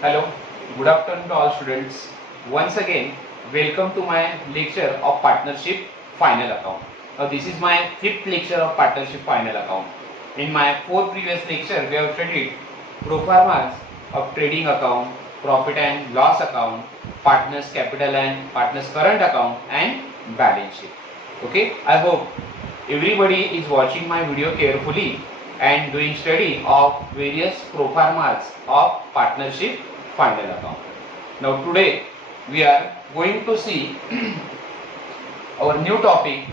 Hello, good afternoon to all students. Once again, welcome to my lecture of partnership final account. Now this is my fifth lecture of partnership final account. In my four previous lecture, we have studied pro formas of trading account, profit and loss account, partners capital and partners current account, and balance sheet. Okay, I hope everybody is watching my video carefully and doing study of various pro formas of partnership final account. Now today we are going to see our new topic,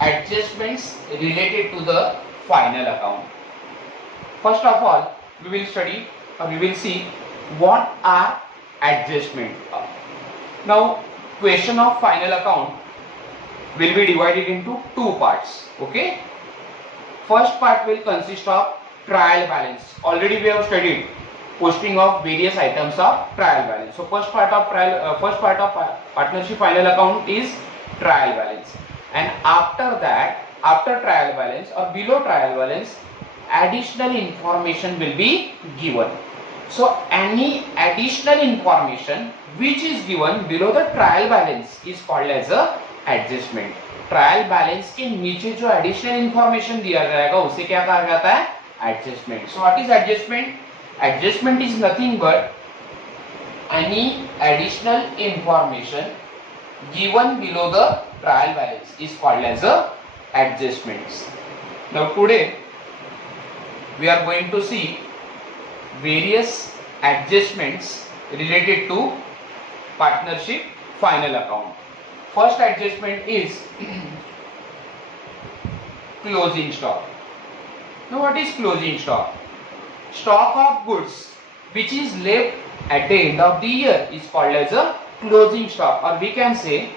adjustments related to the final account. First of all, we will study or we will see what are adjustment. Now question of final account will be divided into two parts. Okay, first part will consist of trial balance. Already we have studied posting of various items of trial balance. So first part of partnership final account is trial balance, and after that, after trial balance or below trial balance, additional information will be given. So any additional information which is given below the trial balance is called as a adjustment. Trial balance के नीचे जो additional information दिया जाएगा उसे क्या कहा जाता है? Adjustment. So what is adjustment? Adjustment is nothing but any additional information given below the trial balance is called as a adjustments. Now today we are going to see various adjustments related to partnership final account. First adjustment is closing stock. Now what is closing stock? Stock of goods which is left at the end of the year is called as a closing stock, or we can say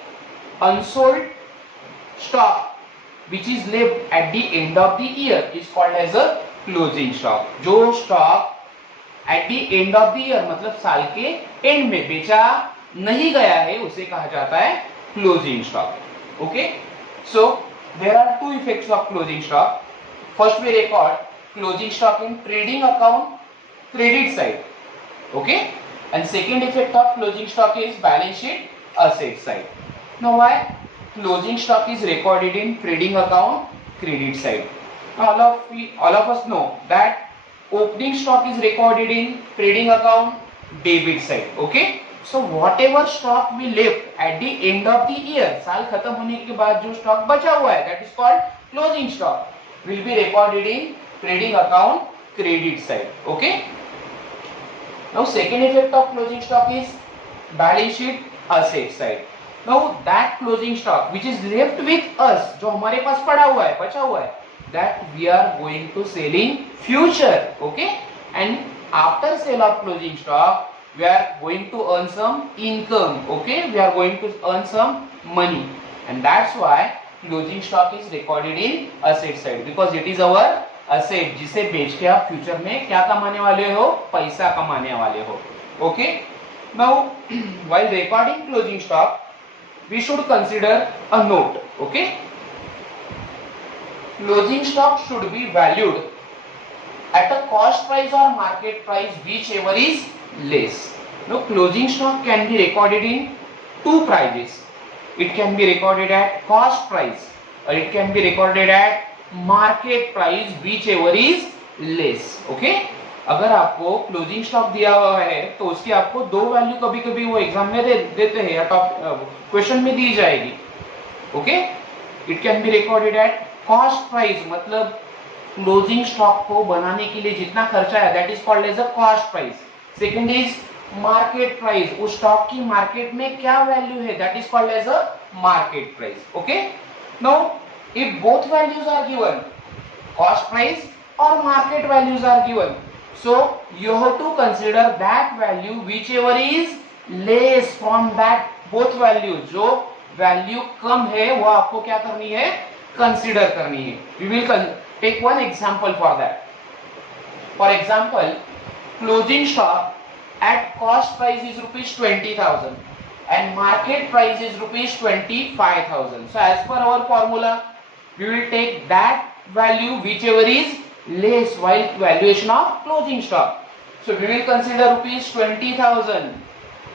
unsold stock which is left at the end of the year is called as a closing stock. जो stock at the end of the year मतलब साल के end में बेचा नहीं गया है उसे कहा जाता है closing stock. Okay, so there are two effects of closing stock. First we record closing stock in trading account credit side. Okay, and second effect of closing stock is balance sheet asset side. Now why closing stock is recorded in trading account credit side? All of us know that opening stock is recorded in trading account debit side. Okay, so whatever stock we left at the end of the year, साल खत्म होने के बाद जो stock बचा हुआ है, that is called closing stock, will be recorded in trading account credit side. Okay, now second effect of closing stock is balance sheet asset side. Now that closing stock which is left with us, जो हमारे पास पड़ा हुआ है, बचा हुआ है, that we are going to sell in future. Okay, and after sale of closing stock we are going to earn some income. Okay, we are going to earn some money, and that's why closing stock is recorded in asset side, because it is our asset जिसे बेच के आप future में क्या कमाने वाले हो? पैसा कमाने वाले हो. Okay, now while recording closing stock we should consider a note. Okay, closing stock should be valued at a cost price or market price, whichever is less. Now closing stock can be recorded in two prices. It can be recorded at cost price or it can be recorded at market price, whichever is less. Okay, अगर आपको closing stock दिया हुआ है तो उसकी आपको दो value कभी कभी वो एग्जाम में देते हैं या क्वेश्चन में दी जाएगी. Okay, it can be recorded at cost price, मतलब क्लोजिंग स्टॉक को बनाने के लिए जितना खर्चा है that is called as a cost price. Second is market price, उस स्टॉक की मार्केट में क्या वैल्यू है that is called as a market price. Okay, now if both values are given, cost price और market values are given, so you have to consider that value whichever is less from that both values. जो value कम है वो आपको क्या करनी है? Consider करनी है. we will take one example for that. For example, closing stock at cost price is rupees 20,000 and market price is rupees 25,000. So as per our formula we will take that value whichever is less while valuation of closing stock. So we will consider rupees 20,000,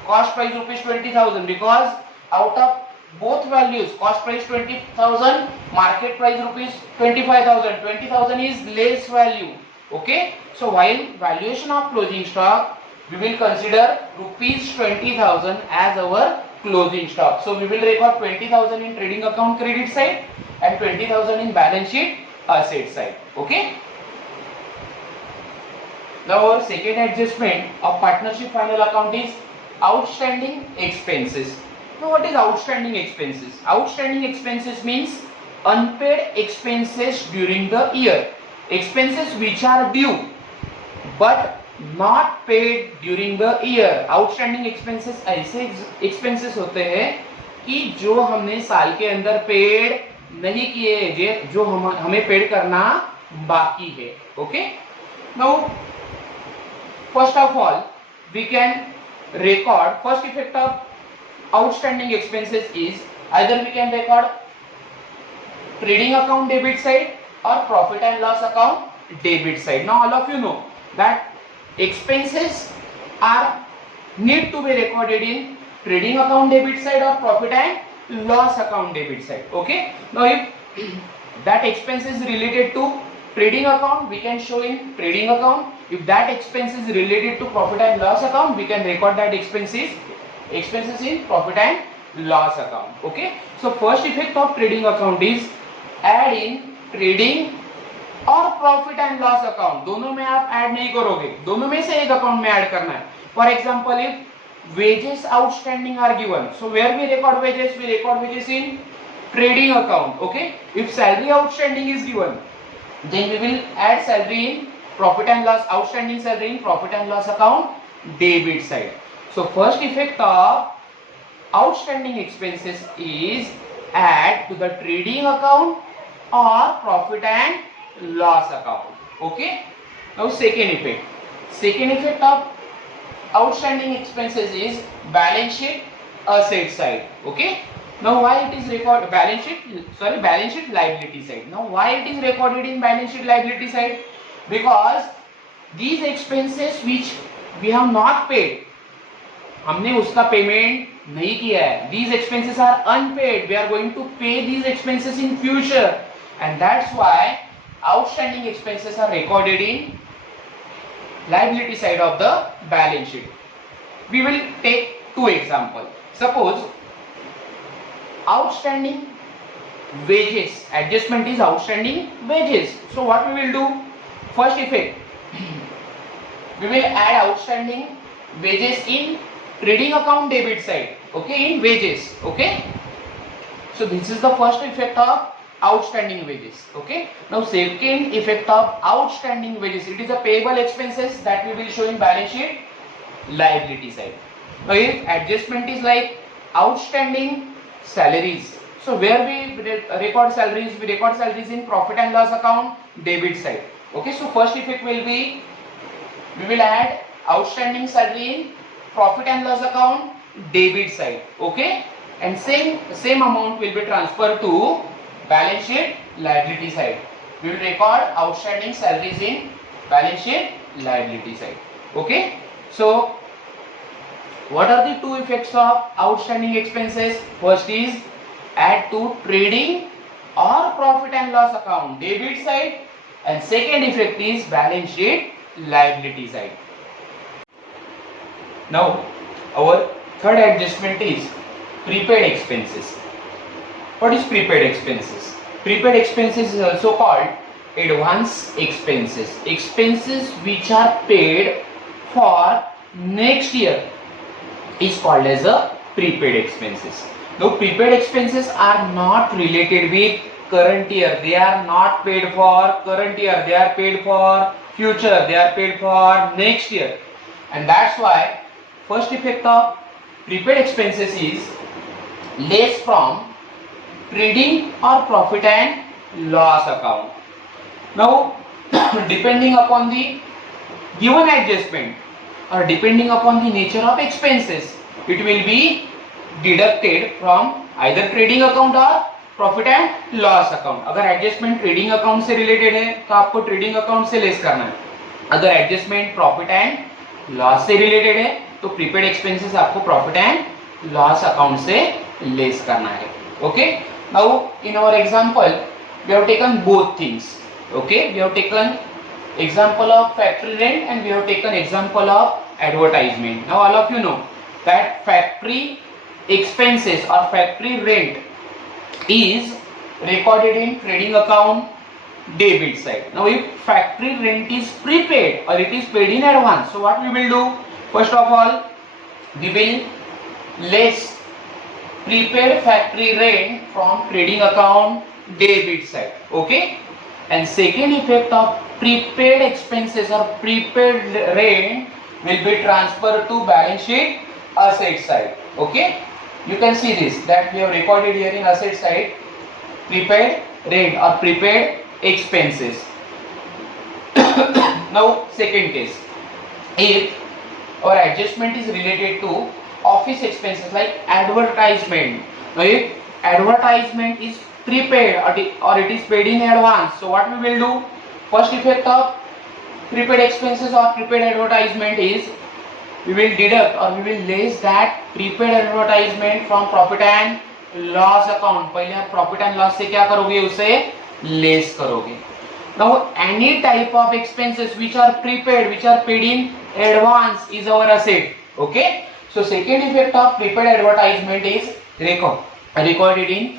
cost price rupees 20,000, because out of both values, cost price 20,000, market price rupees 25,000, 20,000 is less value. Okay, so while valuation of closing stock, we will consider rupees 20,000 as our closing stock. So we will record 20,000 in trading account credit side and 20,000 in balance sheet asset side. Okay. Now our second adjustment of partnership final account is outstanding expenses. Now what is outstanding expenses? Outstanding expenses means unpaid expenses during the year. Expenses which are due but not paid during the year. Outstanding expenses ऐसे expenses होते हैं कि जो हमने साल के अंदर paid नहीं किए, जो हमें पेड करना बाकी है. Okay. Now first of all we can record, first effect of outstanding expenses is either we can record trading account debit side or profit and loss account debit side. Now all of you know that expenses are need to be recorded in trading account debit side or profit and loss account debit side. Okay. Now if that expense is related to trading account, we can show in trading account. If that expense is related to profit and loss account, we can record that expenses in profit and loss account. Okay. So first effect of trading account is add in trading और profit and loss account. दोनों में आप add नहीं करोगे, दोनों में से एक अकाउंट में ऐड करना है. For example if wages outstanding are given, so where we record wages in trading account. Okay. If salary outstanding is given, then we will add salary in profit and loss, outstanding salary in profit and loss account debit side. So first effect of outstanding expenses is add to the trading account or profit and loss account. Okay. Now second effect of outstanding expenses is balance sheet asset side. Okay. Now why it is recorded balance sheet liability side. Now why it is recorded in balance sheet liability side? Because these expenses which we have not paid, हमने उसका payment नहीं किया है. These expenses are unpaid. We are going to pay these expenses in future, and that's why outstanding expenses are recorded in liability side of the balance sheet. We will take two examples. Suppose outstanding wages, adjustment is outstanding wages. So what we will do? First effect, we will add outstanding wages in trading account debit side. Okay, in wages. Okay. So this is the first effect of outstanding wages. Okay. Now second effect of outstanding wages, it is a payable expenses that we will show in balance sheet liability side. Now if adjustment is like outstanding salaries, so where we record salaries, we record salaries in profit and loss account debit side. Okay. So first effect will be, we will add outstanding salary in profit and loss account debit side. Okay. And same amount will be transferred to balance sheet liability side. We will record outstanding salaries in balance sheet liability side. Okay. So what are the two effects of outstanding expenses? First is add to trading or profit and loss account debit side, and second effect is balance sheet liability side. Now our third adjustment is prepaid expenses. What is prepaid expenses? Prepaid expenses is also called advance expenses. Expenses which are paid for next year is called as a prepaid expenses. Now prepaid expenses are not related with current year. They are not paid for current year. They are paid for future. They are paid for next year. And that's why first effect of prepaid expenses is less from trading or profit and loss account. Now depending upon the given adjustment or depending upon the nature of expenses, it will be deducted from either trading account or profit and loss account. अगर adjustment trading account से related है तो आपको trading account से less करना है. अगर adjustment profit and loss से रिलेटेड है, तो प्रीपेड एक्सपेंसेस आपको प्रॉफिट एंड लॉस अकाउंट से लेस करना है. Okay, now in our example we have taken both things. Okay, we have taken example of factory rent and we have taken example of advertisement. Now all of you know that factory expenses or factory rent is recorded in trading account debit side. Now if factory rent is prepaid or it is paid in advance, so what we will do? First of all, we will less prepaid factory rent from trading account debit side. Okay, and second effect of prepaid expenses or prepaid rent will be transferred to balance sheet asset side. Okay, you can see this that we have recorded here in asset side prepaid rent or prepaid expenses. Now second case, if our adjustment is related to office expenses like advertisement. Now if advertisement is prepaid or it is paid in advance, so what we will do? First effect of prepaid expenses or prepaid advertisement is we will deduct or we will less that prepaid advertisement from profit and loss account. पहले आप profit and loss से क्या करोगे? उसे less करोगे. Now any type of expenses which are prepaid, which are paid in advance is our asset. Okay, so second effect of prepaid advertisement is recorded in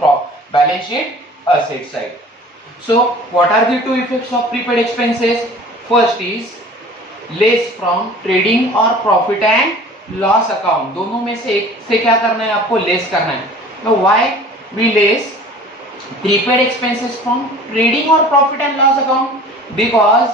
balance sheet asset side. So what are the two effects of prepaid expenses? First is less from trading or profit and loss account. दोनों में से एक से क्या करना है? आपको less करना है. Now why we less prepaid expenses from trading or profit and loss account? Because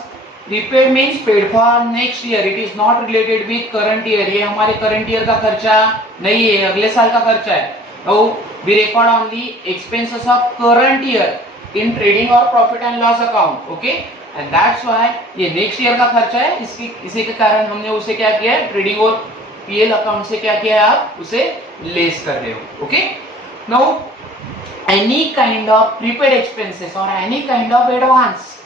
prepaid means paid for next year. It is not related with current year. ये हमारे current year का खर्चा नहीं है, अगले साल का खर्चा है. Now we record only expenses of current year in trading or profit and loss account. Okay, and that's why ये next year का खर्चा है. इसी के कारण हमने उसे क्या किया है? ट्रेडिंग और पीएल अकाउंट से क्या किया है? आप उसे लेस कर रहे हो. Okay, now any kind of prepaid expenses or any kind of advance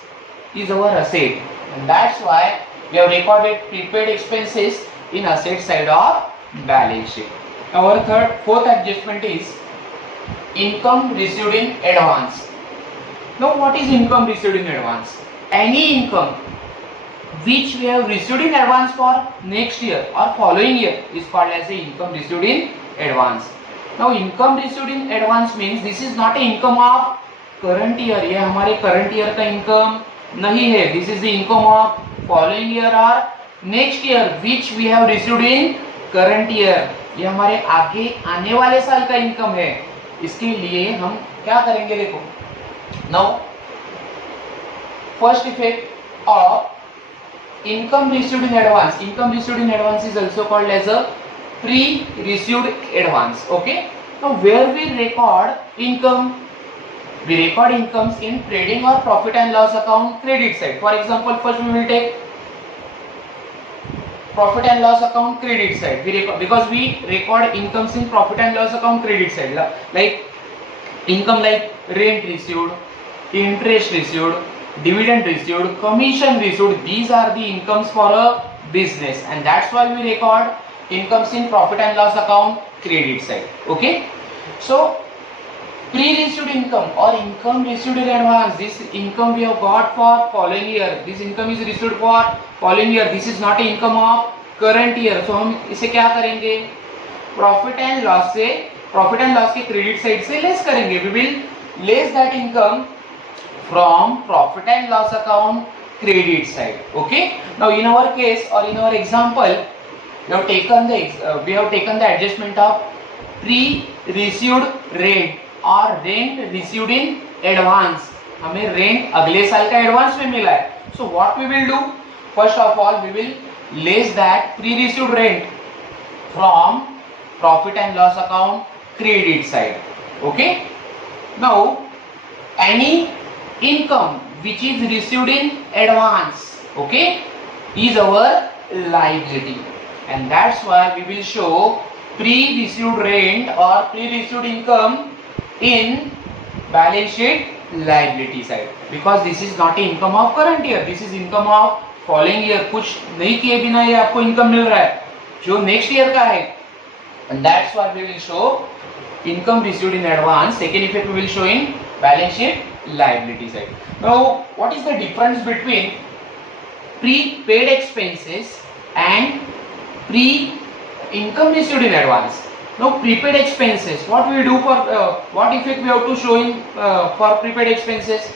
is our asset, and that's why we have recorded prepaid expenses in asset side of balance sheet. Our fourth adjustment is income received in advance. Now what is income received in advance? Any income which we have received in advance for next year or following year is called as the income received in advance. Now income received in advance means this is not a income of current year. ये हमारे current year का income नहीं है. This is the income of following year or next year which we have received in current year. ये हमारे आगे आने वाले साल का income है. इसके लिए हम क्या करेंगे? देखो, now first effect of income received in advance. Income received in advance is also called as a pre-received advance. Okay, now where we record income? We record incomes in trading or profit and loss account credit side. For example, first we will take profit and loss account credit side. Because we record incomes in profit and loss account credit side, like income like rent received, interest received, dividend received, commission received. These are the incomes for a business, and that's why we record incomes in profit and loss account credit side. Okay, so pre-received income or income received in advance, this income we have got for following year, this income is received for following year, this is not a income of current year. So हम इसे क्या करेंगे? Profit and loss से, profit and loss के credit side से less करेंगे. We will less that income from profit and loss account credit side. Okay, now in our case or in our example we have taken the adjustment of pre-received rent or rent received in advance. हमें rent अगले साल का advance में मिला है. So what we will do? First of all we will less that pre-received rent from profit and loss account credit side. Okay, now any income which is received in advance, okay, is our liability, and that's why we will show pre-received rent or pre-received income in balance sheet liability side, because this is not income of current year, this is income of following year कुछ नहीं किए बिना ये आपको income मिल रहा है जो next year का है, and that's why we will show income received in advance. Second effect we will show in balance sheet liability side. Now what is the difference between prepaid expenses and pre income received in advance? Now prepaid expenses, what we will do for what effect we have to show in for prepaid expenses?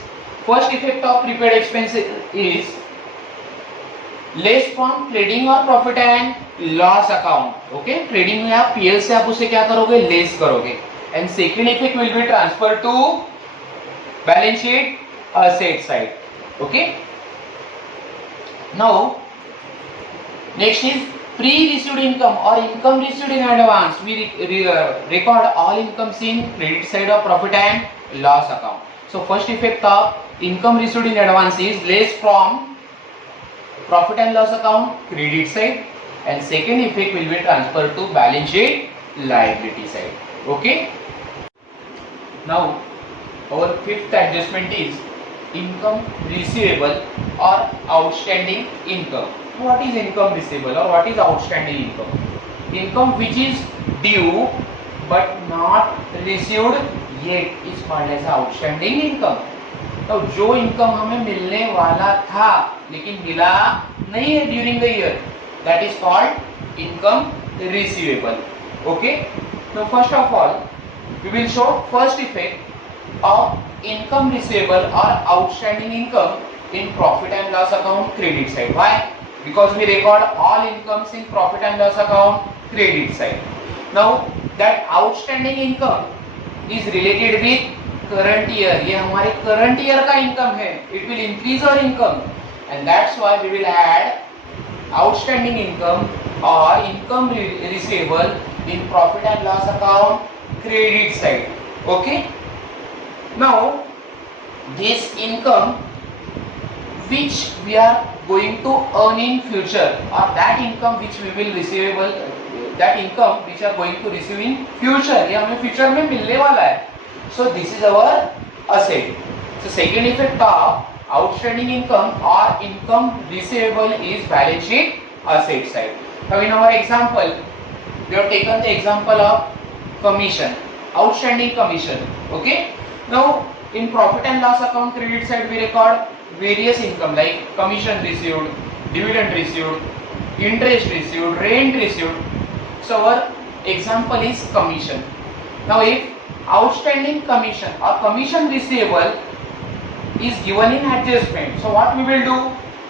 First effect of prepaid expenses is less from trading और profit and loss account. Okay, trading में आप PL से आप उसे क्या करोगे, less करोगे. And second effect will be transfer to balance sheet asset side. Okay, now next is pre received income और income received in advance. We record all incomes in credit side of profit and loss account. So first effect of income received in advance is less from profit and loss account credit side, and second effect will be transferred to balance sheet liability side. Okay, now our fifth adjustment is income receivable or outstanding income. What is income receivable or what is outstanding income? Income which is due but not received yet is called as outstanding income. तो जो income हमें मिलने वाला था लेकिन मिला नहीं है during the year, that is called income receivable. Okay, तो first of all we will show first effect of income receivable और outstanding income in profit and loss account credit side. Why? Because we record all incomes in profit and loss account credit side. Now that outstanding income is related with current year. ये हमारे current year का income है. It will increase our income and that's why we will add outstanding income और income receivable in profit and loss account credit side. Okay, now this income which we are going to earn in future or that income which we will receivable, that income which are going to receive in future, ये हमें future में मिलने वाला है. So this is our asset. So second effect of outstanding income or income receivable is balance sheet asset side. Now in our example, we have taken the example of commission, outstanding commission. Okay. Now in profit and loss account credit side we record various income like commission received, dividend received, interest received, rent received. So our example is commission. Now if outstanding commission or commission receivable is given in adjustment, so what we will do,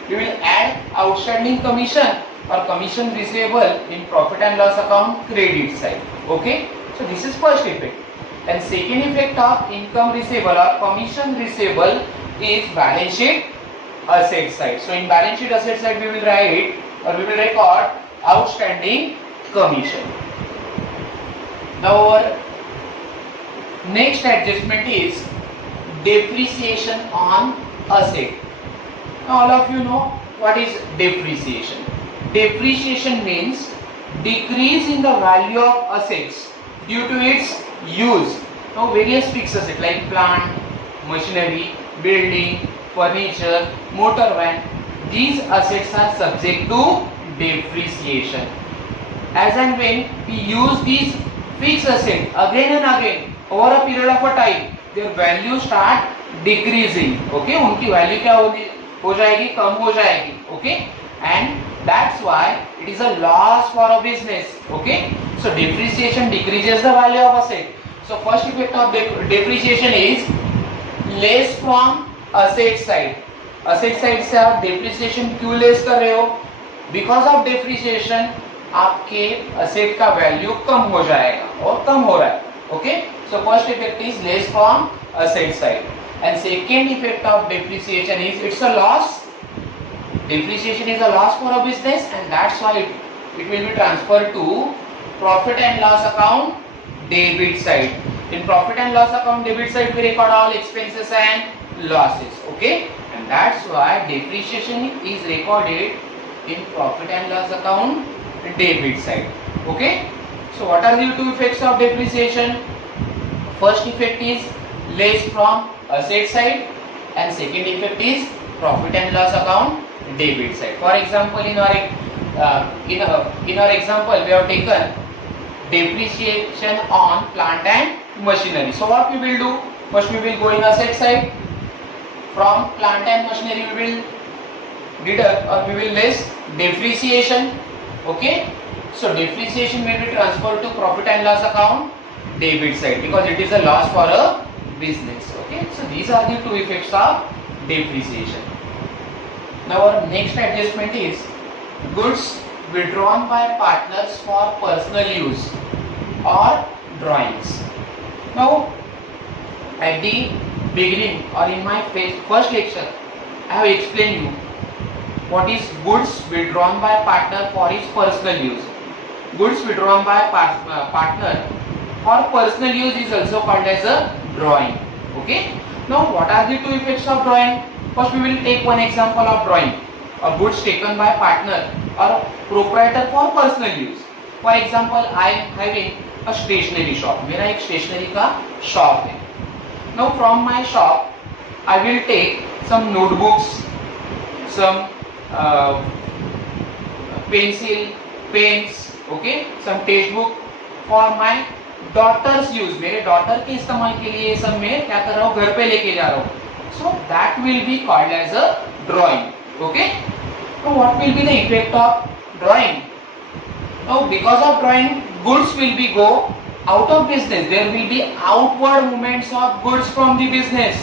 we will add outstanding commission or commission receivable in profit and loss account credit side. Okay, so this is first effect. And second effect of income receivable or commission receivable is balance sheet asset side. So in balance sheet asset side we will write or we will record outstanding commission. Now our next adjustment is depreciation on asset. Now all of you know what is depreciation. Depreciation means decrease in the value of assets due to its use. Now various fixed assets like plant, machinery, building, furniture, motor van, these assets are subject to depreciation. As and when we use these fixed assets again and again over a period of a time, their value start decreasing. Okay, उनकी value क्या हो जाएगी, कम हो जाएगी. Okay, and that's why it is a loss for a business. Okay, so depreciation decreases the value of asset. So first effect of depreciation is less from asset side. Asset side से आप depreciation क्यों less कर रहे हो? Because of depreciation आपके asset का value कम हो जाएगा और कम हो रहा है. Okay, so first effect is less from asset side, and second effect of depreciation is it's a loss. Depreciation is a loss for a business, and that's why it will be transferred to profit and loss account debit side. In profit and loss account debit side we record all expenses and losses. Okay, and that's why depreciation is recorded in profit and loss account debit side. Okay, so what are the two effects of depreciation? First effect is less from asset side and second effect is profit and loss account debit side. For example, in our example, we have taken depreciation on plant and machinery. So what we will do? First we will go in asset side. From plant and machinery we will deduct or we will less depreciation. Okay. So depreciation will be transferred to profit and loss account debit side because it is a loss for a business. Okay. So these are the two effects of depreciation. Now our next adjustment is goods withdrawn by partners for personal use or drawings. Now at the beginning or in my first lecture I have explained you what is goods withdrawn by partner for his personal use. Goods withdrawn by partner for personal use is also called as a drawing. Okay. Now what are the two effects of drawing? First we will take one example of drawing. A goods taken by partner or proprietor for personal use. For example, I am having a stationery shop. मेरा एक stationery का shop है. Now from my shop, I will take some notebooks, some pencil, pens, okay, some textbook for my daughter's use. मेरे daughter के इस्तेमाल के लिए ये सब मैं क्या कर रहा हूँ घर पे लेके जा रहा हूँ. So that will be called as a drawing. Okay. So what will be the effect of drawing? Now because of drawing, goods will be go out of business. There will be outward movements of goods from the business.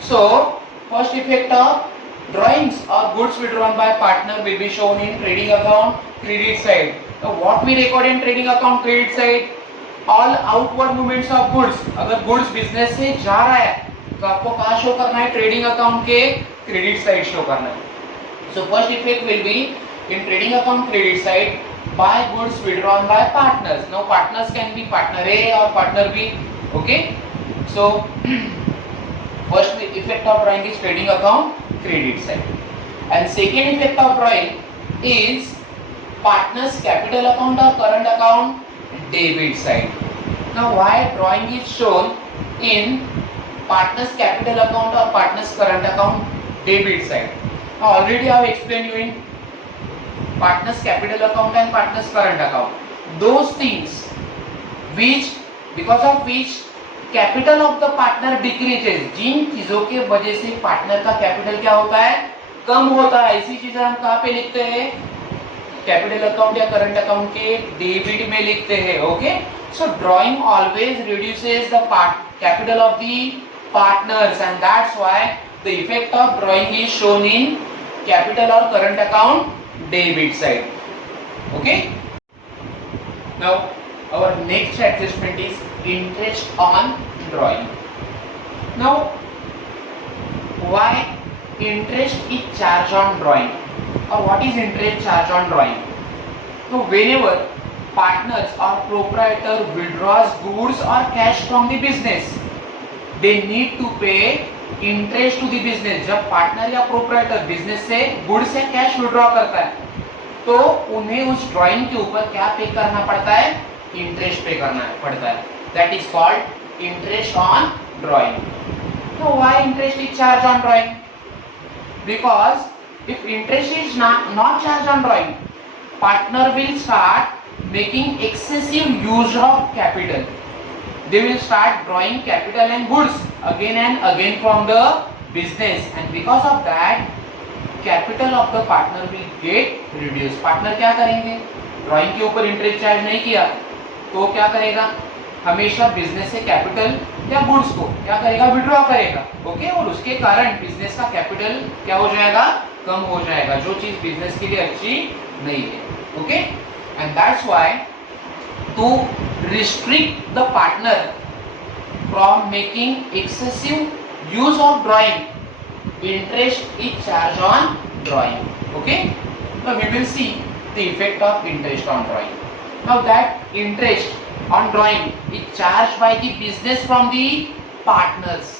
So first effect of drawings or goods withdrawn by partner will be shown in trading account credit side. Now what we record in trading account credit side? All outward movements of goods. अगर goods business से जा रहा है तो आपको कहाँ show करना है? ट्रेडिंग अकाउंट के क्रेडिट साइड शो करना है. So first effect will be in trading account credit side buy goods withdrawn by partners. Now partners can be partner A or partner B. Okay. So first effect of drawing is trading account credit side, and second effect of drawing is partners capital account or current account debit side. Now why drawing is shown in partners capital account or partners current account debit side? Now already I have explained you in partners capital account and partners current account. Those things which because of which capital of the partner decreases, जिन चीजों के वजह से partner का capital क्या होता है? कम होता है. इसी चीजें हम कहाँ पे लिखते हैं? कैपिटल अकाउंट या करंट अकाउंट के डेबिट में लिखते हैं. Okay. So drawing always reduces the capital of the partners and that's why the effect of drawing is shown in capital और current account debit side. Okay. Now our next adjustment is interest on drawing. Now why interest is charged on drawing, or what is interest charged on drawing? So whenever partners or proprietor withdraws goods or cash from the business, they need to pay interest to the business. जब partner या proprietor business से goods या cash withdraw करता है तो उन्हें उस drawing के ऊपर क्या पे करना पड़ता है? इंटरेस्ट पे करना पड़ता है. That is called interest on drawing. तो why interest is charge on drawing? Because if interest is not charge on drawing, partner will start making excessive use of capital. They will start drawing capital and goods again and again from the business, and because of that capital of the partner will get reduce. Partner क्या करेंगे? Drawing के ऊपर interest charge नहीं किया तो क्या करेगा? हमेशा बिजनेस से कैपिटल या गुड्स को क्या करेगा? विड्रॉ करेगा. ओके. और उसके कारण बिजनेस का कैपिटल क्या हो जाएगा? कम हो जाएगा, जो चीज बिजनेस के लिए अच्छी नहीं है. Okay. And that's why to restrict the partner from making excessive use of drawing, interest is charge on drawing. Okay. Now we will see the effect of interest on drawing. Now that interest on drawing is charged by the business from the partners.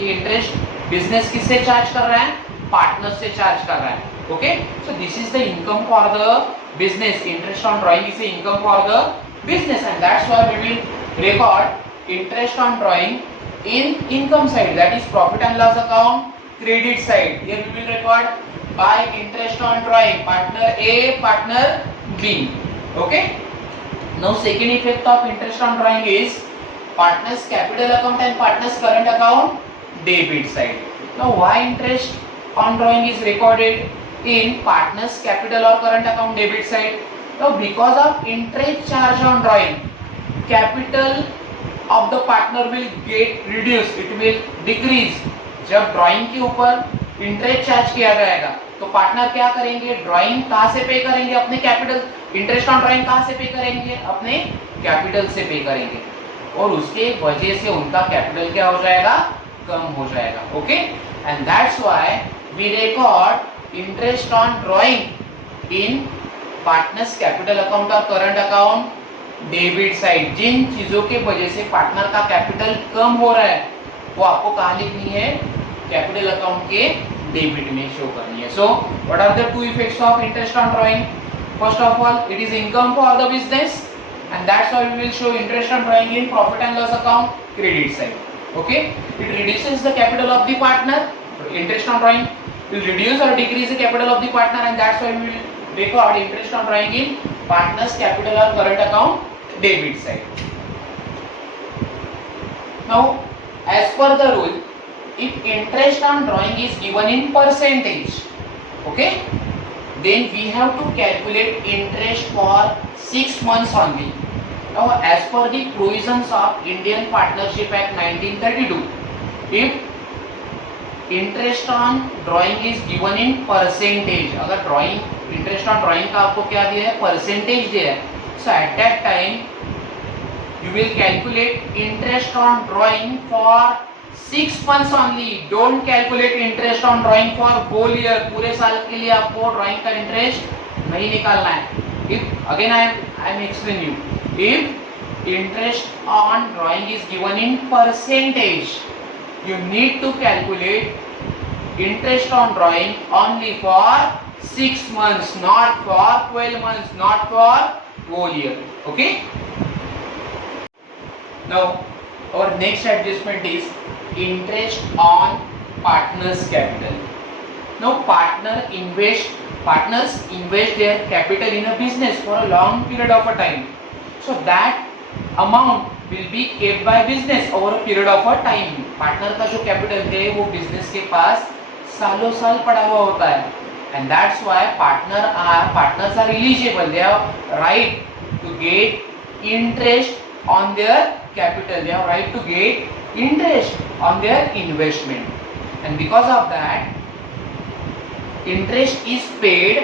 ये interest business किससे charge कर रहा है? Partners से charge कर रहा है. Okay? So this is the income for the business. Interest on drawing is the income for the business, and that's why we will record interest on drawing in income side, that is profit and loss account credit side. Here we will record by interest on drawing, partner A, partner B. Okay. Now second effect of interest on drawing is partner's capital account and partner's current account debit side. Now why interest on drawing is recorded in partner's capital or current account debit side? Now because of interest charge on drawing, capital of the partner will get reduced, it will decrease. जब drawing के ऊपर interest charge किया जाएगा तो partner क्या करेंगे, drawing कहां से पे करेंगे, अपने कैपिटल, इंटरेस्ट ऑन ड्राइंग कहां से पे करेंगे, अपने कैपिटल से पे करेंगे, और उसके वजह से उनका कैपिटल क्या हो जाएगा, कम हो जाएगा. Okay, and that's why we record interest on drawing in partners capital account और करंट अकाउंट डेबिट साइड. जिन चीजों के वजह से पार्टनर का कैपिटल कम हो रहा है वो आपको कहाँ लिखनी है, कैपिटल अकाउंट के डेबिट में शो करनी है. So what are the two effects of interest on drawing? First of all, it is income for the business, and that's why we will show interest on drawing in profit and loss account credit side. Okay, it reduces the capital of the partner. Interest on drawing will reduce or decrease the capital of the partner, and that's why we will record interest on drawing in partner's capital or current account debit side. Now, as per the rule, if interest on drawing is given in percentage, okay, then we have to calculate interest for 6 months only. Now, as per the provisions of Indian Partnership Act 1932, if interest on drawing is given in percentage, अगर drawing interest on drawing का आपको क्या दिया है, percentage दिया है, so at that time you will calculate interest on drawing for 6 months only. Don't calculate interest on drawing for whole year. पूरे साल के लिए आपको drawing का interest नहीं निकालना है. If again I am explaining you, if interest on drawing is given in percentage, you need to calculate interest on drawing only for 6 months, not for 12 months, not for whole year. Okay. Now our next adjustment is interest on partner's capital. Now partners invest their capital in a business for a long period of a time, so that amount will be kept by business over a period of a time. Partner का जो capital है वो business के पास सालों साल पड़ा हुआ होता है, and that's why partners are eligible, they have right to get interest on their capital, they have right to get interest on their investment, and because of that interest is paid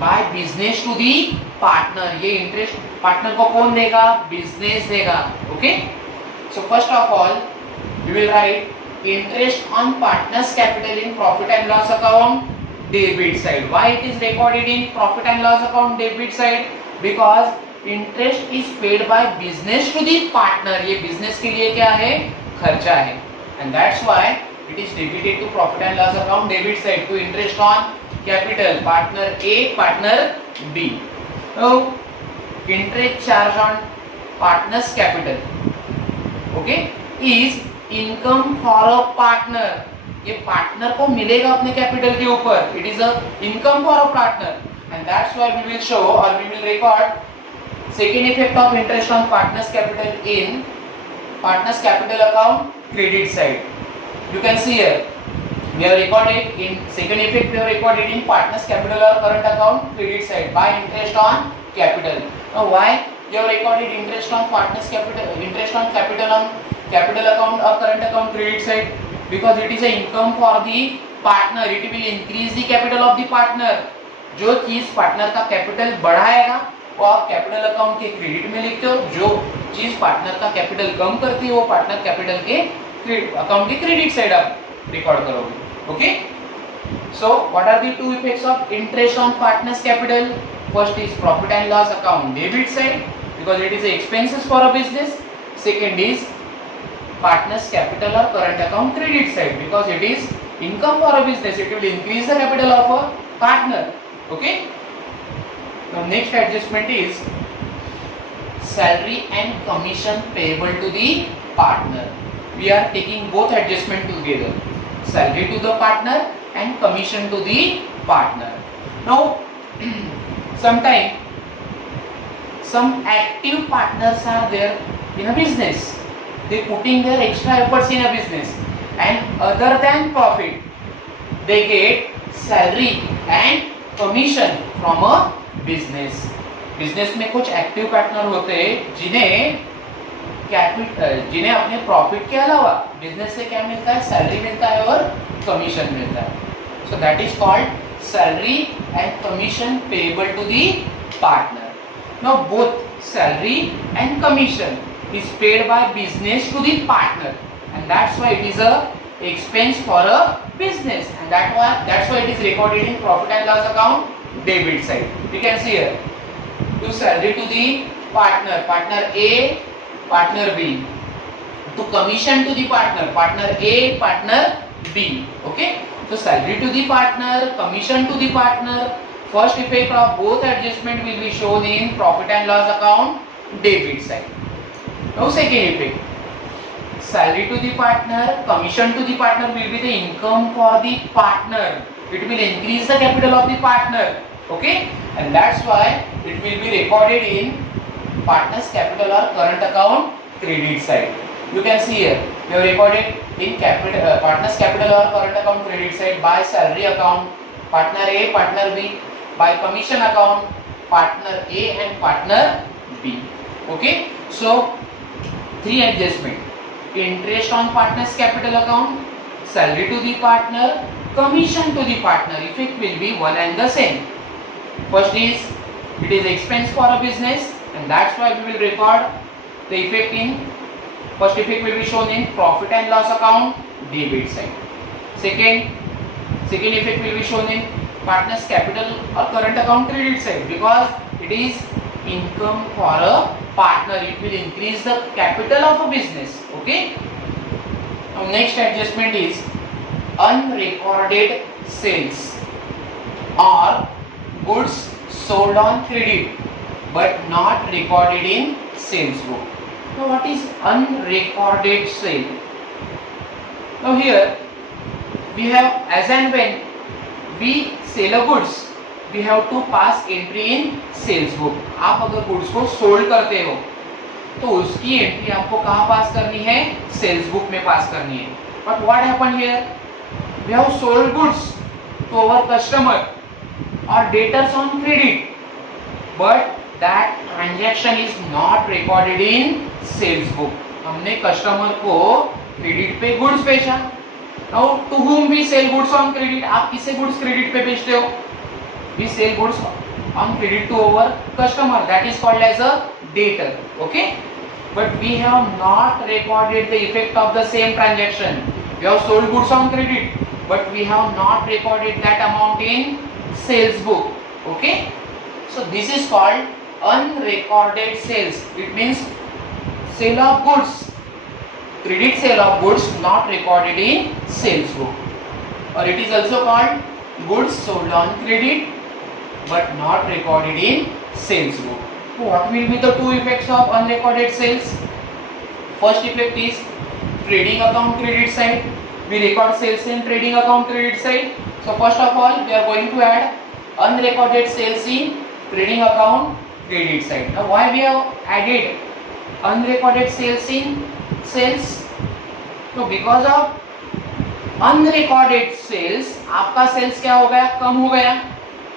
by business to the partner. ये interest partner को कौन देगा, business देगा. Okay, so first of all we will write interest on partner's capital in profit and loss account debit side. Why it is recorded in profit and loss account debit side? Because interest is paid by business to the partner. ये business के लिए क्या है, खर्चा है, and that's why it is debited to profit and loss account debit side to interest on capital, partner A, partner B. Now interest charge on partner's capital, okay, is income for a partner. ये partner को मिलेगा अपने capital के ऊपर, it is a income for a partner, and that's why we will show or we will record second effect of interest on partner's capital in partner's capital account credit side. You can see here we have recorded in second effect, we have recorded in partner's capital or current account credit side by interest on capital. Now why you have recorded interest on partner's capital, interest on capital account or current account credit side? Because it is a income for the partner, it will increase the capital of the partner. जो चीज partner का capital बढ़ाएगा वो आप capital account के credit में लिखते हो, जो चीज पार्टनर का कैपिटल कम करती है वो पार्टनर कैपिटल के अकाउंट के क्रेडिट साइड आप रिकॉर्ड करोगे. Okay, so what are the two effects of interest on partners capital? First is profit and loss account debit side because it is expenses for a business. Second is partner's capital or current account credit side because it is income for a business, it will increase the capital of a partner. Okay, now next adjustment is salary and commission payable to the partner. We are taking both adjustment together, salary to the partner and commission to the partner. Now sometimes some active partners are there in a business. They putting their extra efforts in a business, and other than profit they get salary and commission from a business. Business में कुछ active partner होते हैं जिन्हें अपने profit के अलावा business से क्या मिलता है, सैलरी मिलता है और कमीशन मिलता है. So that is called salary and commission payable to the partner. Now both salary and commission is paid by business to the partner, and that's why it is a expense for a business, and that's why it is recorded in profit and loss account debit side. You can see here, to salary to the partner A, partner B, to commission to the partner A, partner B. Okay, so salary to the partner, commission to the partner. First effect of both adjustment will be shown in profit and loss account debit side. Now second effect, salary to the partner, commission to the partner will be the income for the partner. It will increase the capital of the partner. Okay, and that's why it will be recorded in partner's capital or current account credit side. You can see here, we have recorded in partner's capital or current account credit side by salary account partner A, partner B, by commission account partner A and partner B. Okay, so three adjustment: interest on partner's capital account, salary to the partner, commission to the partner. Effect will be one and the same. First is, it is expense for a business, and that's why we will record the effect in, first effect will be shown in profit and loss account debit side. Second effect will be shown in partner's capital or current account credit side, because it is income for a partner. It will increase the capital of a business. Okay, now next adjustment is unrecorded sales or goods sold on credit but not recorded in sales book. Now what is unrecorded sale? Now here we have, as and when we sell a goods, we have to pass entry in sales book. आप अगर goods को sold करते हो तो उसकी entry आपको कहाँ पास करनी है, सेल्स बुक में पास करनी है. But what happen here, we have sold goods to our customer और debtors on credit, but that transaction is not recorded in sales book. हमने कस्टमर को क्रेडिट पे गुड्स बेचा. Now to whom we sell goods on credit, आप किसे goods credit पे बेचते हो? We sell goods on credit to our customer, that is called as a debtor. Okay, but we have not recorded the effect of the same transaction. We have sold goods on credit, but we have not recorded that amount in sales book. Okay, so this is called unrecorded sales. It means sale of goods, credit sale of goods not recorded in sales book, or it is also called goods sold on credit but not recorded in sales book. So what will be the two effects of unrecorded sales? First effect is trading account credit side. We record sales in trading account credit side. So first of all, we are going to add unrecorded sales in trading account credit side. Now why we have added unrecorded sales in sales? So because of unrecorded sales, आपका sales क्या हो गया, कम हो गया.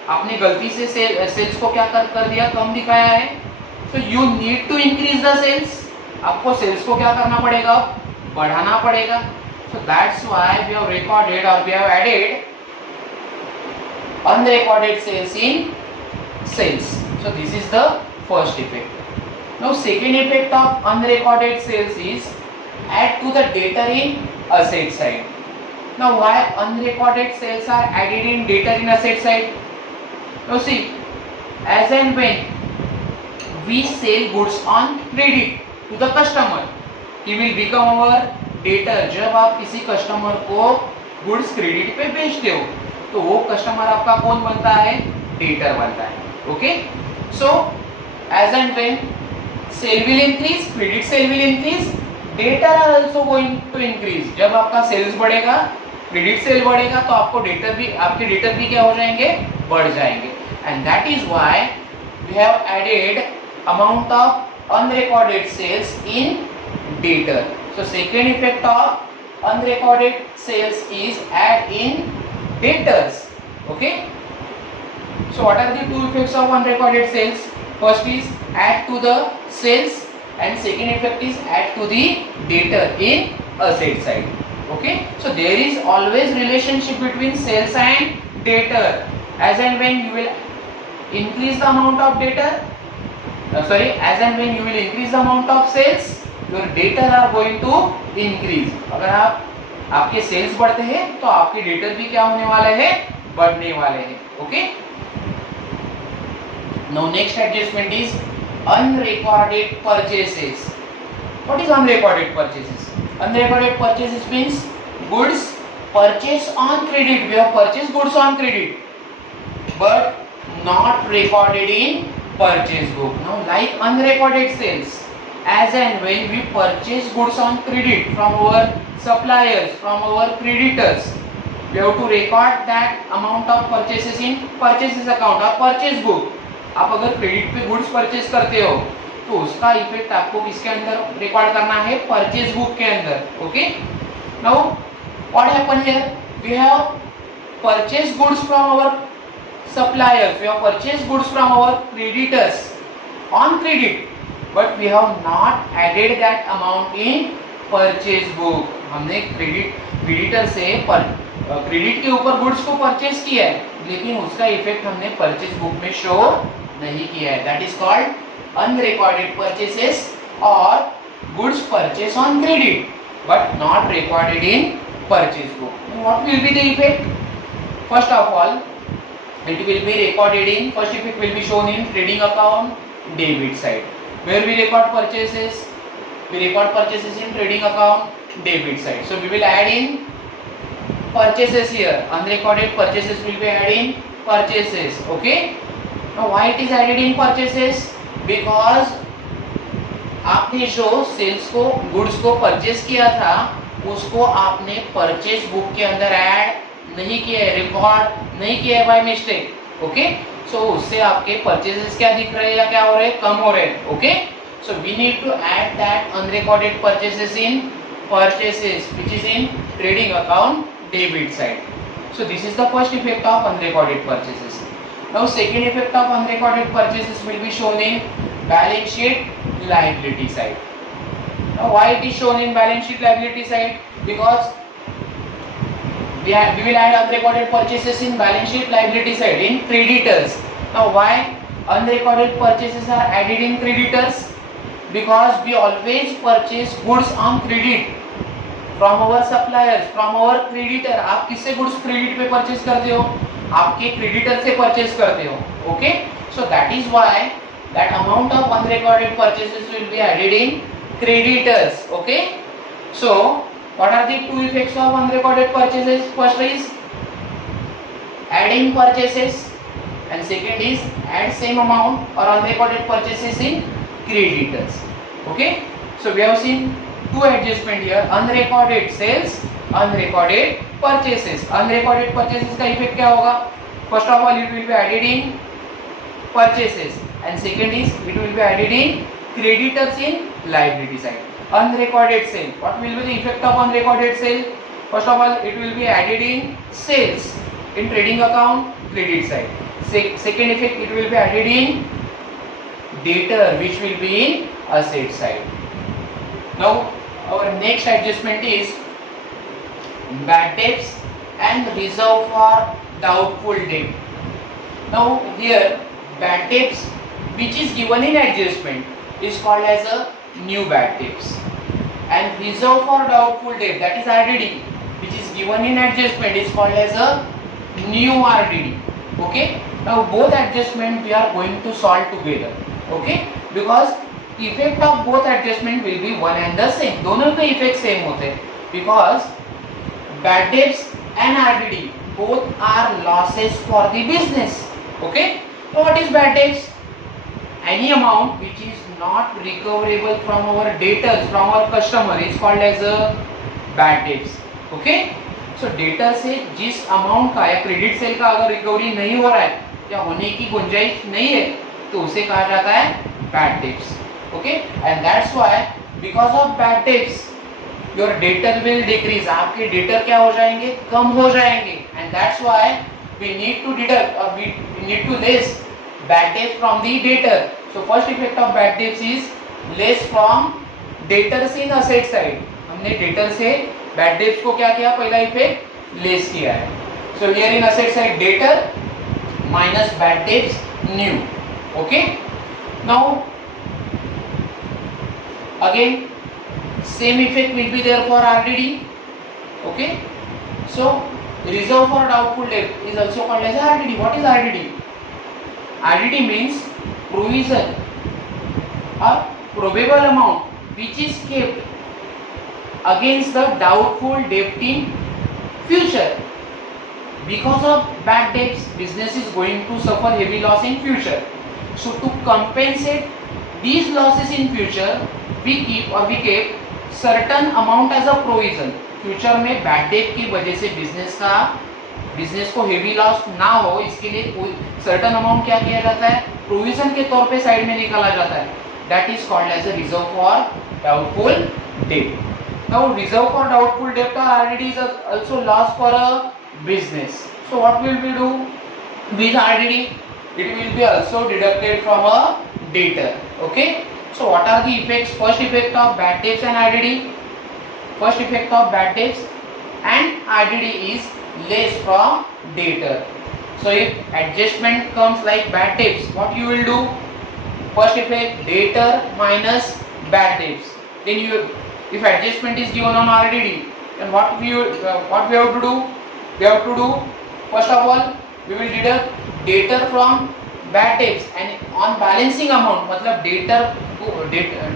आपने गलती से sales को क्या कर दिया, कम दिखाया है. So you need to increase the sales. आपको सेल्स को क्या करना पड़ेगा, बढ़ाना पड़ेगा. So that's why we have recorded और we have added unrecorded sales in sales. So this is the first effect. Now second effect of unrecorded sales is add to the debtor in asset side. Now why unrecorded sales are added in debtor in asset side? Now see, as and when we sell goods on credit to the customer, he will become our debtor. जब आप किसी customer को goods credit पे बेचते हो तो वो customer आपका कौन बनता है, डेटर बनता है. Okay, so as and when sale will increase, credit sale will increase, debtor are also going to increase. जब आपका सेल्स बढ़ेगा क्रेडिट सेल बढ़ेगा तो आपको डेटर भी, आपके डेटर भी क्या हो जाएंगे, बढ़ जाएंगे. And that is why we have added amount of unrecorded sales in debtor. So second effect of unrecorded sales is add in debtors. Okay, so what are the two effects of unrecorded sales? First is add to the sales and second effect is add to the debtor in asset side. Okay, so there is always relationship between sales and debtor. As and when you will increase the amount of debtor, as and when you will increase the amount of sales, your debtor are going to increase. अगर आपके sales बढ़ते हैं तो आपके debtor भी क्या होने वाले हैं, बढ़ने वाले हैं. Okay, now next adjustment is unrecorded purchases. What is unrecorded purchases? Unrecorded purchases means goods purchased on credit. We have purchased goods on credit but not recorded in purchase book. Now like unrecorded sales, as and when we purchase goods on credit from our suppliers, from our creditors, we have to record that amount of purchases in purchases account or purchase book. आप अगर credit पे goods purchase करते हो तो उसका effect आपको किसके अंदर रिकॉर्ड करना है, परचेज बुक के अंदर. Okay, now what happen here, we have purchase goods from our suppliers, we have purchased goods from our creditors on credit but we have not added that amount in purchase book. हमने creditor से credit के ऊपर goods को purchase किया है लेकिन उसका effect हमने परचेज बुक में शो नहीं किया है. That is called unrecorded purchases और goods purchase on credit but not recorded in purchase book. What will be the effect? First of all it will be recorded in, first effect will be shown in trading account debit side. Where we record purchases? We record purchases in trading account debit side. So we will add in purchases here. Unrecorded purchases will be added in purchases. Okay. Now why it is added in purchases? Because आपने जो sales को, goods को purchase किया था उसको आपने purchase book के अंदर ऐड नहीं किया है, रिकॉर्ड नहीं किया है बाय मिस्टेक. ओके, सो उससे आपके परचेजेस क्या दिख रहे हैं या क्या हो रहे हैं, कम हो रहे हैं. Okay, so we need to add that unrecorded purchases in purchases which is in trading account debit side. So this is the first effect of unrecorded purchases. Now second effect of unrecorded purchases will be shown in balance sheet liability side. Now why it is shown in balance sheet liability side? Because we will add unrecorded purchases in balance sheet liability side in creditors. Now why unrecorded purchases are added in creditors? Because we always purchase goods on credit from our suppliers, from our creditor. आप किससे goods credit पे purchase करते हो? आपके creditor से purchase करते हो. Okay, so that is why that amount of unrecorded purchases will be added in creditors. Okay, so what are the two effects of unrecorded purchases? First is adding purchases and second is add same amount or unrecorded purchases in creditors. Okay, so we have seen two adjustment here, unrecorded sales, unrecorded purchases. Unrecorded purchases का effect क्या होगा? First of all it will be added in purchases and second is it will be added in creditors in liability side. Unrecorded sale, what will be the effect of unrecorded sale? First of all it will be added in sales in trading account credit side. Second effect it will be added in debtor which will be in asset side. Now our next adjustment is bad debts and reserve for doubtful debt. Now here bad debts which is given in adjustment is called as a new bad debts and reserve for doubtful debt, that is RDD, which is given in adjustment is called as a new RDD. Okay, now both adjustment we are going to solve together. Okay, because effect of both adjustment will be one and the same. दोनों के effect same होते हैं because bad debts and RDD both are losses for the business. Okay, so what is bad debts? Any amount which is not recoverable from our debtors, from our customer is called as a bad debts. Okay, so debtor से जिस amount का या credit sale का अगर recovery नहीं हो रहा है या होने की गुंजाइश नहीं है तो उसे कहा जाता है bad debts. Okay, and that's why because of bad debts your debtor will decrease. आपके डेटर क्या हो जाएंगे, कम हो जाएंगे. And that's why we need to deduct और we need to less bad debts from the debtor. So first effect of bad debts is less from debtors in asset side. हमने debtor से bad debts को क्या किया, पहला effect less किया है. So here in asset side debtor minus bad debts new. Okay, now again same effect will be there for RDD. Okay, so reserve for doubtful debt is also called as RDD. What is RDD? RDD means provision or probable amount which is kept against the doubtful debt in future. Because of bad debts, business is going to suffer heavy loss in future. So to compensate these losses in future, we keep certain amount as a provision. Future में bad debt की वजह से business को heavy loss ना हो, इसके लिए कोई certain amount क्या किया जाता है, provision के तौर पे साइड में निकाला जाता है. That is called as a reserve for doubtful debt. Now reserve for doubtful debt or RDD is also loss for a business. So what will we do with RDD? It will be also deducted from a debtor. Okay, so what are the effects? First effect of bad debts and RDD. First effect of bad debts and RDD is less from debtor. So if adjustment comes like bad debts, what you will do? First effect debtor minus bad debts. Then if adjustment is given on RDD, then what we have to do? We have to do, first of all we will deduct debtor from bad debts and on balancing amount, मतलब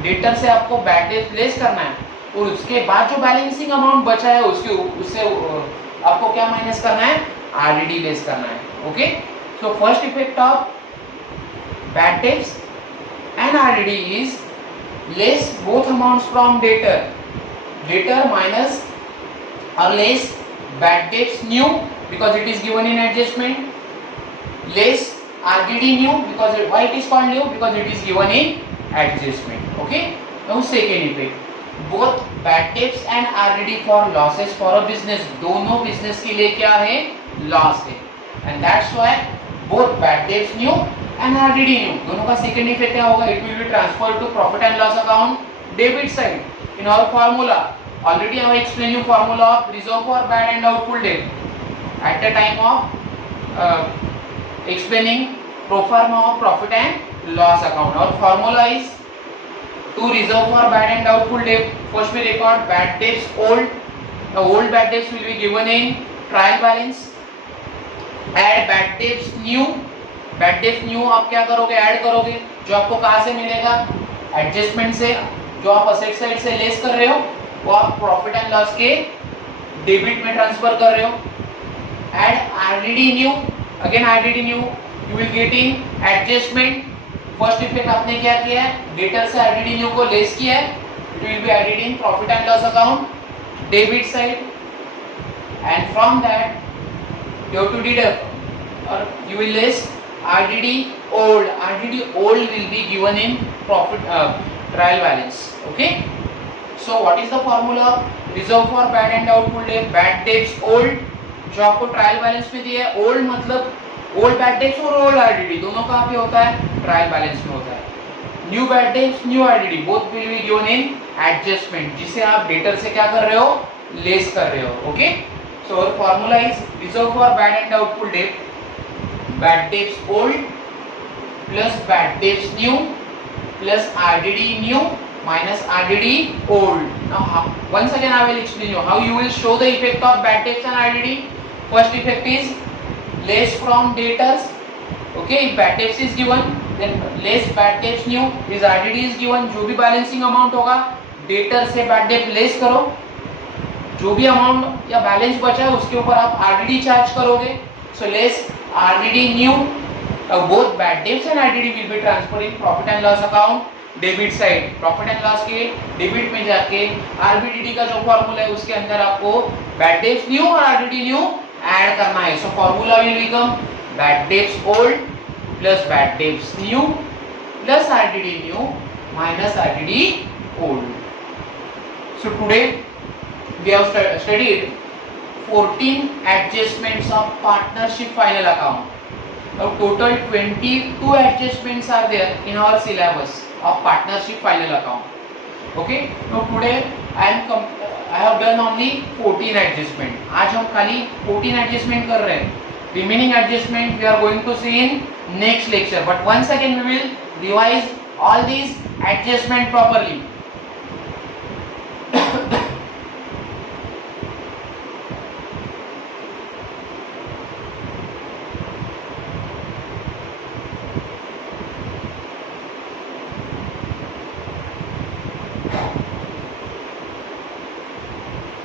debtor से आपको bad debts less करना है और उसके बाद जो balancing amount बचा है उससे आपको क्या माइनस करना है, RDD लेस करना है. Okay, so first effect of bad debts and RDD is less both amounts from debtor minus or less bad debts new because it is given in adjustment, less RDD new because why it is called new, because it is given in adjustment. Okay, now second effect, both bad debts and RDD for losses for a business. दोनों business के लिए क्या है, loss है. And that's why both bad debts new and RDD new, दोनों का second effect क्या होगा, it will be transferred to profit and loss account debit side. In our formula already I have explained you formula of reserve for bad and doubtful debt at the time of explaining pro forma of profit and loss account. Our formula is to reserve for bad and doubtful debt. First we record bad debts old. The old bad debts will be given in trial balance. Add bad debts new. Bad debts new आप क्या करोगे, add करोगे. जो आपको कहाँ से मिलेगा, adjustment से. जो आप असेट साइड से लेस कर रहे हो वो आप प्रॉफिट एंड लॉस के डेबिट में ट्रांसफर कर रहे हो. Add RDD new, again RDD new you will get in adjustment. First effect आपने क्या किया है, डेटर से RDD न्यू को लेस किया है, it will be added in profit and loss account debit side and from that you have to deduct और you will less RDD old. RDD old will be given in profit trial balance. Okay, so what is the formula? Reserve for bad and doubtful debt. Bad debts old जो आपको trial balance में दिया है. Old मतलब old bad debts और old RDD दोनों कहाँ पे होता है, ट्रायल बैलेंस में होता है. New bad debts new RDD both will be given in adjustment, जिसे आप डेटर से क्या कर रहे हो, लेस कर रहे हो. Okay, so our formula is reserve for bad and doubtful debt, bad debts old plus bad debts new plus RDD new minus RDD old. Now once again I will explain you how you will show the effect of bad debts and RDD. First effect is less from debtors. Okay, if bad debts is given then less bad debts new, is RDD is given. जो भी balancing amount होगा debtor से bad debt less करो, जो भी amount या balance बचा है उसके ऊपर आप RDD चार्ज करोगे. So less RDD new. Both bad debts and RDD will be transferred in profit and loss account debit side, profit and loss के डेबिट में जाके आरबीडीटी का जो फॉर्मूला है उसके अंदर आपको बैड डेब्ट्स न्यू और आरडीडी न्यू ऐड करना है. So formula will become bad debts old plus bad debts new plus RDD new minus RTD old. So today we have studied 14 adjustments of partnership final account. Now total 22 adjustments are there in our syllabus of partnership final account. Okay. Now today I have done only 14 adjustment. आज हम खाली 14 adjustment कर रहे हैं. Remaining adjustment we are going to see in next lecture. But once again we will revise all these adjustment properly.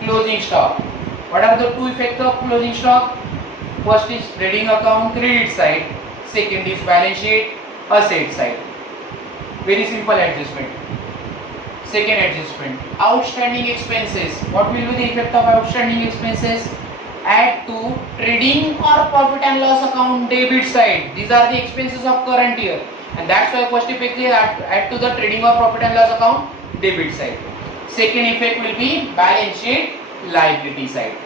Closing stock. What are the two effects of closing stock? First is trading account credit side, second is balance sheet asset side. Very simple adjustment. Second adjustment, outstanding expenses. What will be the effect of outstanding expenses? Add to trading or profit and loss account debit side. These are the expenses of current year, and that's why first effect is add to the trading or profit and loss account debit side. Second effect will be balance sheet liability side.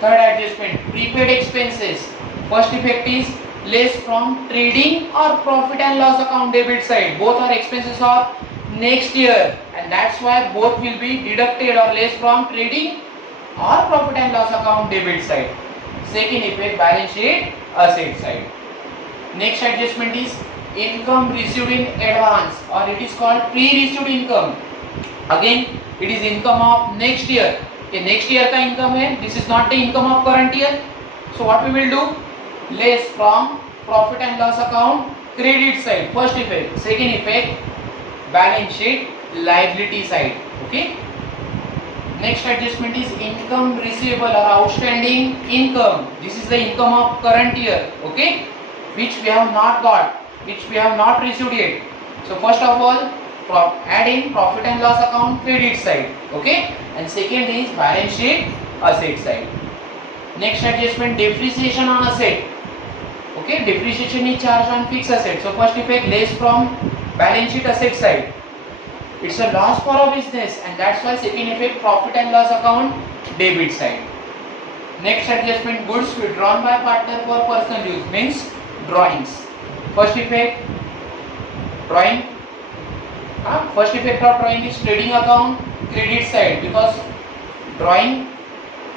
Third adjustment, prepaid expenses. First effect is less from trading or profit and loss account debit side. Both are expenses of next year, and that's why both will be deducted or less from trading or profit and loss account debit side. Second effect, balance sheet asset side. Next adjustment is income received in advance, or it is called pre-received income. Again it is income of next year. Okay, next year का income है. This is not the income of current year. So what we will do? Less from profit and loss account credit side. First effect. Second effect, balance sheet liability side. Okay. Next adjustment is income receivable or outstanding income. This is the income of current year. Okay, which we have not got, which we have not received yet. So first of all, add in profit and loss account credit side. Okay, and second is balance sheet asset side. Next adjustment, depreciation on asset. Okay, depreciation is charged on fixed asset. So first effect, less from balance sheet asset side. It's a loss for a business, and that's why second effect, profit and loss account debit side. Next adjustment, goods withdrawn by partner for personal use, means drawings. First effect, drawing. First effect of drawing is trading account credit side, because drawing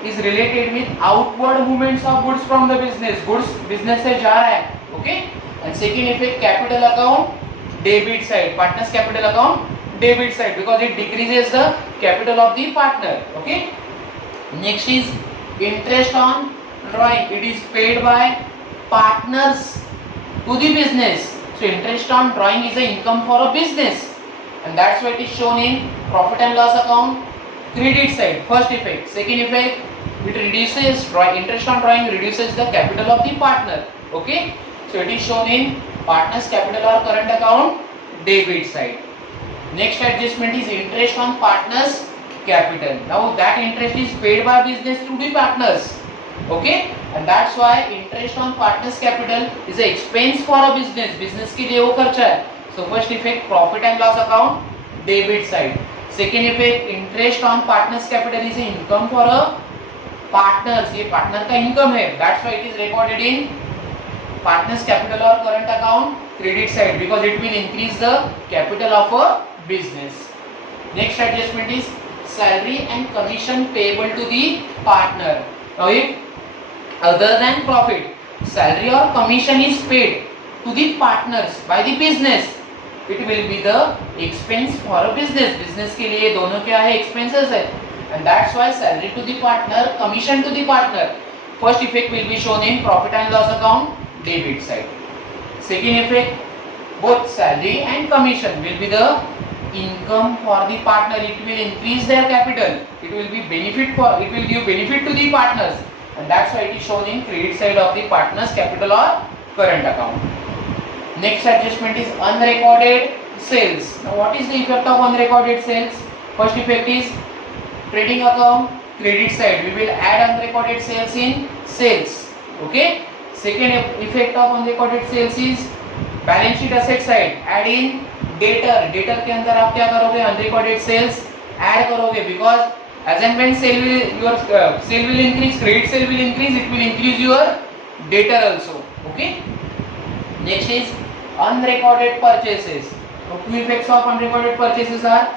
is related with outward movements of goods from the business. Goods business से जा रहा है. Okay. And second effect, capital account debit side, partners capital account debit side, because it decreases the capital of the partner. Okay. Next is interest on drawing. It is paid by partners to the business. So interest on drawing is the income for a business, and that's why it is shown in profit and loss account credit side. First effect. Second effect, it reduces interest on drawing reduces the capital of the partner. Okay, so it is shown in partners capital or current account debit side. Next adjustment is interest on partners capital. Now that interest is paid by business to the partners. Okay, and that's why interest on partners capital is an expense for a business. Business के लिए वो खर्चा है. So first effect, profit and loss account debit side. Second effect, interest on partners capital is an income for a partners. ये partner का income है. That's why it is recorded in partners capital or current account credit side, because it will increase the capital of a business. Next adjustment is salary and commission payable to the partner. Now if other than profit, salary or commission is paid to the partners by the business, it will be the expense for a business. Business के लिए दोनों क्या है? Expenses है, and that's why salary to the partner, commission to the partner. First effect will be shown in profit and loss account debit side. Second effect, both salary and commission will be the income for the partner. It will increase their capital. It will be benefit for. It will give benefit to the partners, and that's why it is shown in credit side of the partners capital or current account. Next adjustment is unrecorded sales. Now what is the effect of unrecorded sales? First effect is trading account credit side. We will add unrecorded sales in sales. Okay. Second effect of unrecorded sales is balance sheet asset side. Add in debtor. Debtor के अंदर आप क्या करोगे? Unrecorded sales add करोगे, because as and when sale will your sale will increase, credit sale will increase, it will increase your debtor also. Okay. Next is unrecorded purchases. So two effects of unrecorded purchases are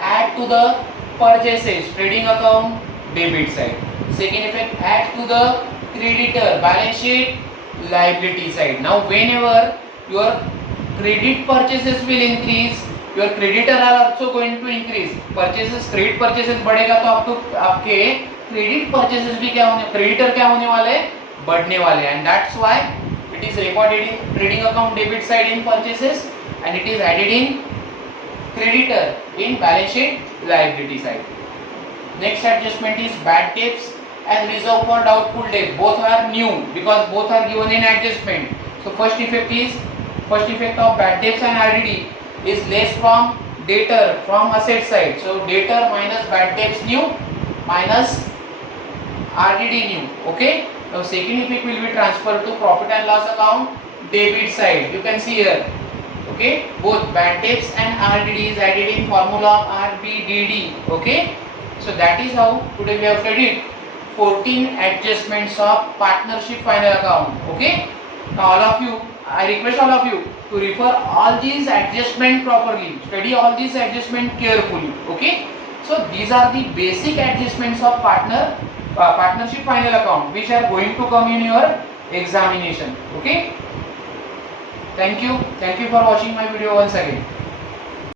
add to the purchases trading account debit side. Second effect, add to the creditor balance sheet liability side. Now whenever your credit purchases will increase, your creditor are also going to increase. Purchases credit purchases बढ़ेगा तो आपके credit purchases भी क्या होने, creditor क्या होने वाले, बढ़ने वाले, and that's why it is recorded in trading account debit side in purchases and it is added in creditor in balance sheet liability side. Next adjustment is bad debts and reserve for doubtful debt. Both are new because both are given in adjustment. So first effect of bad debts and RDD is less from debtor from asset side. So debtor minus bad debts new minus RDD new. Okay. Now second effect will be transferred to profit and loss account debit side. You can see here. Okay, both bad debts and RDD is added in formula RBDD. Okay, so that is how today we have studied 14 adjustments of partnership final account. Okay, now all of you, I request all of you to refer all these adjustments properly, study all these adjustments carefully. Okay, so these are the basic adjustments of partnership final account which are going to come in your examination. Okay. Thank you for watching my video once again.